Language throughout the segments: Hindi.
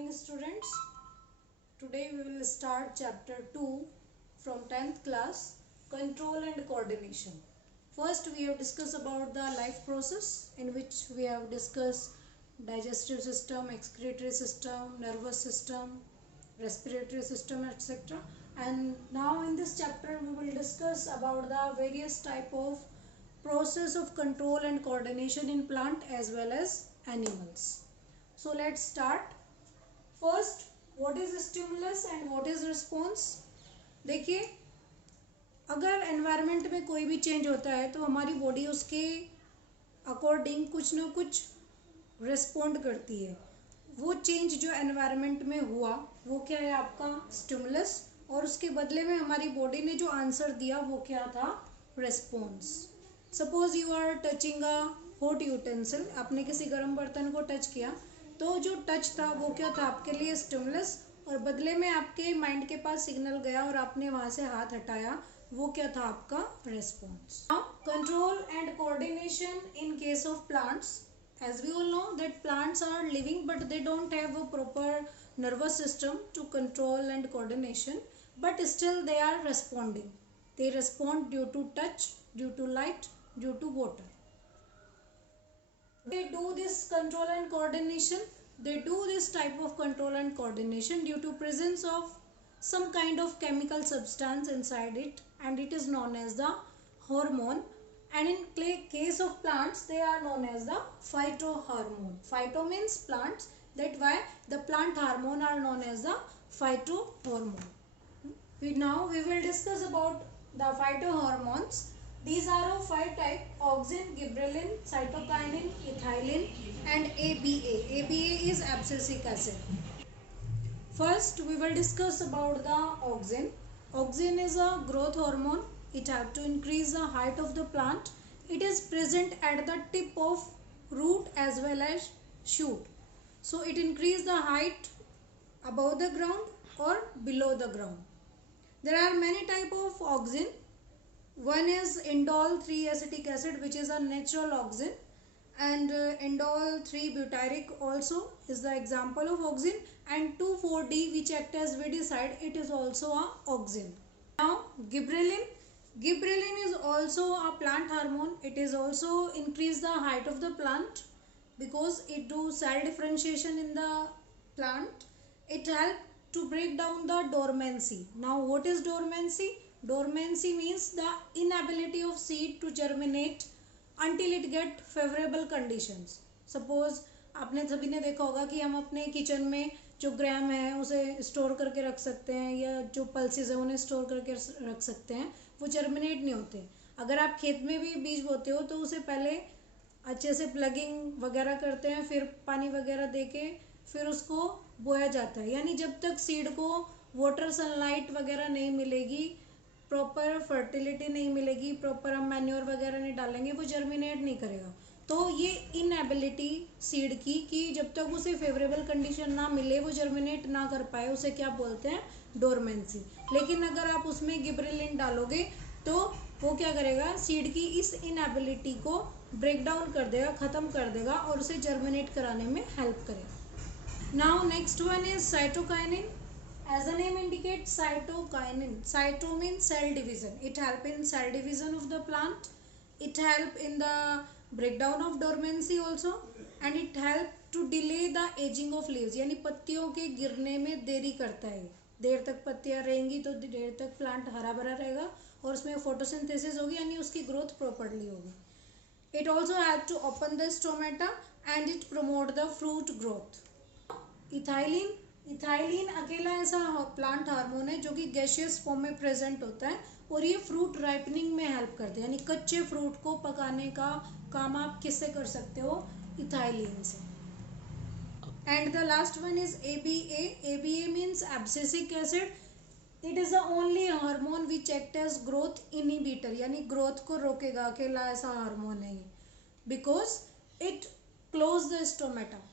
morning students. Today we will start chapter 2 from 10th class, control and coordination. First we have discussed about the life process, in which we have discussed digestive system, excretory system, nervous system, respiratory system, etc. And now in this chapter we will discuss about the various type of process of control and coordination in plant as well as animals. So let's start. First, what is stimulus and what is response? देखिए, अगर एनवायरनमेंट में कोई भी चेंज होता है तो हमारी बॉडी उसके अकॉर्डिंग कुछ ना कुछ रिस्पोंड करती है. वो चेंज जो एनवायरनमेंट में हुआ वो क्या है? आपका स्टिमुलस. और उसके बदले में हमारी बॉडी ने जो आंसर दिया वो क्या था? Response. Suppose you are touching a hot utensil. आपने किसी गर्म बर्तन को टच किया तो जो टच था वो क्या था? आपके लिए स्टिमुलस. और बदले में आपके माइंड के पास सिग्नल गया और आपने वहाँ से हाथ हटाया, वो क्या था? आपका response. Control and coordination in case of plants. As we all know that plants are living but they don't have a proper nervous system to control and coordination, but still they are responding. They respond due to touch, due to light, due to water. They do this control and coordination. They do this type of control and coordination due to presence of some kind of chemical substance inside it, and it is known as the hormone. And in case of plants, they are known as the phytohormone. Phyto means plants. That's why the plant hormone are known as the phytohormone. Now we will discuss about the phytohormones. These are of 5 types: auxin, gibberellin, cytokinin, ethylene, and ABA. ABA is abscisic acid. First, we will discuss about the auxin. Auxin is a growth hormone. It helps to increase the height of the plant. It is present at the tip of root as well as shoot. So it increases the height above the ground or below the ground. There are many types of auxin. One is indole 3-acetic acid, which is a natural auxin, and indole 3-butyric also is the example of auxin, and 2,4-D, which act as weedicide, it is also a auxin. Now gibberellin. Gibberellin is also a plant hormone. It is also increase the height of the plant because it do cell differentiation in the plant. It help to break down the dormancy. Now what is dormancy? Dormancy means the inability of seed to germinate until it get favorable conditions. Suppose आपने सभी ने देखा होगा कि हम अपने किचन में जो ग्राम है उसे स्टोर करके रख सकते हैं, या जो पल्सेस है उन्हें स्टोर करके रख सकते हैं. वो जर्मिनेट नहीं होते. अगर आप खेत में भी बीज बोते हो तो उसे पहले अच्छे से प्लगिंग वगैरह करते हैं, फिर पानी वगैरह देके फिर उसको बोया जाता है. यानी जब तक सीड को वाटर, सनलाइट वगैरह नहीं मिलेगी, प्रॉपर फर्टिलिटी नहीं मिलेगी, प्रॉपर हम मैन्योर वगैरह नहीं डालेंगे, वो जर्मिनेट नहीं करेगा. तो ये इनएबिलिटी सीड की कि जब तक उसे फेवरेबल कंडीशन ना मिले वो जर्मिनेट ना कर पाए, उसे क्या बोलते हैं? डोरमेंसी. लेकिन अगर आप उसमें गिबरेलिन डालोगे तो वो क्या करेगा? सीड की इस इनएबिलिटी को ब्रेक डाउन कर देगा, ख़त्म कर देगा और उसे जर्मिनेट कराने में हेल्प करेगा. Now next one is cytokinin. As the name indicates, cytokinin. Cyto means cell division. It help in cell division of the plant. It help in the breakdown of dormancy also, and it help to delay the aging of leaves. यानी पत्तियों के गिरने में देरी करता है. देर तक पत्तियां रहेंगी तो देर तक प्लांट हरा भरा रहेगा और उसमें फोटोसिंथेसिस होगी, यानी उसकी ग्रोथ प्रॉपर्ली होगी. It also help to open the stomata and it promote the fruit growth. Ethylene. Ethylene अकेला ऐसा प्लांट हार्मोन है जो कि गैशियस फॉर्म में प्रेजेंट होता है और ये फ्रूट राइपनिंग में हेल्प करते हैं. यानी कच्चे फ्रूट को पकाने का काम आप किससे कर सकते हो? इथाइलिन से. And the last one is ABA. ABA means abscisic acid. It is the only hormone which act as growth inhibitor. यानी ग्रोथ को रोकेगा, अकेला ऐसा हार्मोन है ये. Because it close the stomata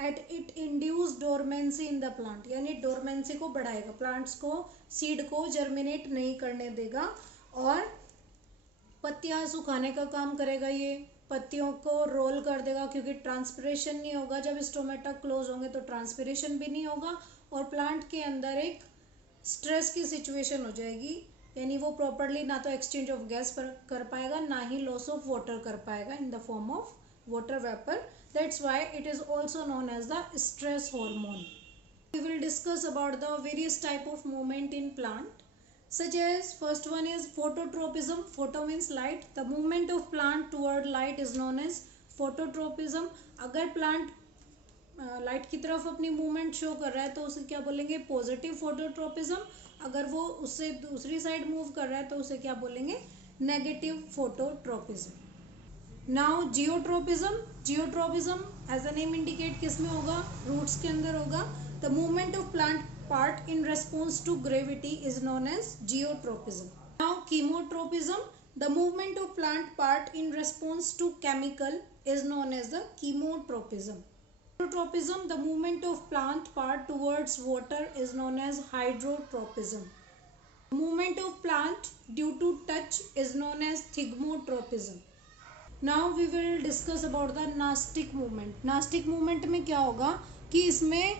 at it induce dormancy in the plant. यानी डोरमेंसी को बढ़ाएगा, प्लांट्स को, सीड को जर्मिनेट नहीं करने देगा और पत्तियां सुखाने का काम करेगा ये. पत्तियों को रोल कर देगा, क्योंकि ट्रांसपिरेशन नहीं होगा। जब स्टोमेटा क्लोज होंगे तो ट्रांसपिरेशन भी नहीं होगा और प्लांट के अंदर एक स्ट्रेस की सिचुएशन हो जाएगी, यानी वो प्रॉपरली ना तो एक्सचेंज ऑफ गैस कर पाएगा, ना ही लॉस ऑफ वाटर कर पाएगा in the form of water vapour. That's why it is also known as the stress hormone. We will discuss about the various type of movement in plant, such as first one is phototropism. Photo means light. The movement of plant toward light is known as phototropism. अगर plant लाइट की तरफ अपनी मूवमेंट शो कर रहा है तो उसे क्या बोलेंगे? Positive phototropism. अगर वो उससे दूसरी साइड मूव कर रहा है तो उसे क्या बोलेंगे? Negative phototropism. Now geotropism. Geotropism as the name indicate किस में होगा? रूट्स के अंदर होगा. The movement of plant part in response to gravity is known as geotropism. Now chemotropism. The movement of plant part in response to chemical is known as the chemotropism. Hydrotropism, the movement of plant part towards water is known as hydrotropism. Movement of plant due to touch is known as thigmotropism. Now we will discuss about the nastic movement. Nastic movement में क्या होगा कि इसमें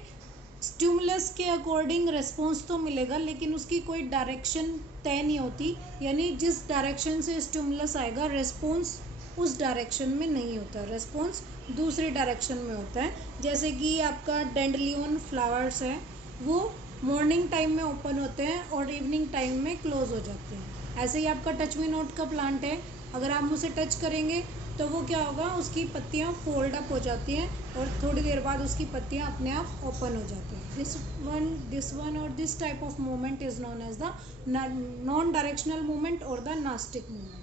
स्टिमुलस के अकॉर्डिंग रिस्पॉन्स तो मिलेगा, लेकिन उसकी कोई डायरेक्शन तय नहीं होती, यानी जिस डायरेक्शन से स्टिमुलस आएगा रिस्पॉन्स उस डायरेक्शन में नहीं होता, रिस्पॉन्स दूसरी डायरेक्शन में होता है. जैसे कि आपका डेंडलियन फ्लावर्स है, वो मॉर्निंग टाइम में ओपन होते हैं और इवनिंग टाइम में क्लोज हो जाते हैं. ऐसे ही आपका टच मी नॉट का प्लांट है, अगर आप उसे टच करेंगे तो वो क्या होगा? उसकी पत्तियां फोल्ड अप हो जाती हैं और थोड़ी देर बाद उसकी पत्तियां अपने आप ओपन हो जाती हैं. दिस वन और this type of movement is known as the non directional movement और द नास्टिक मूवमेंट.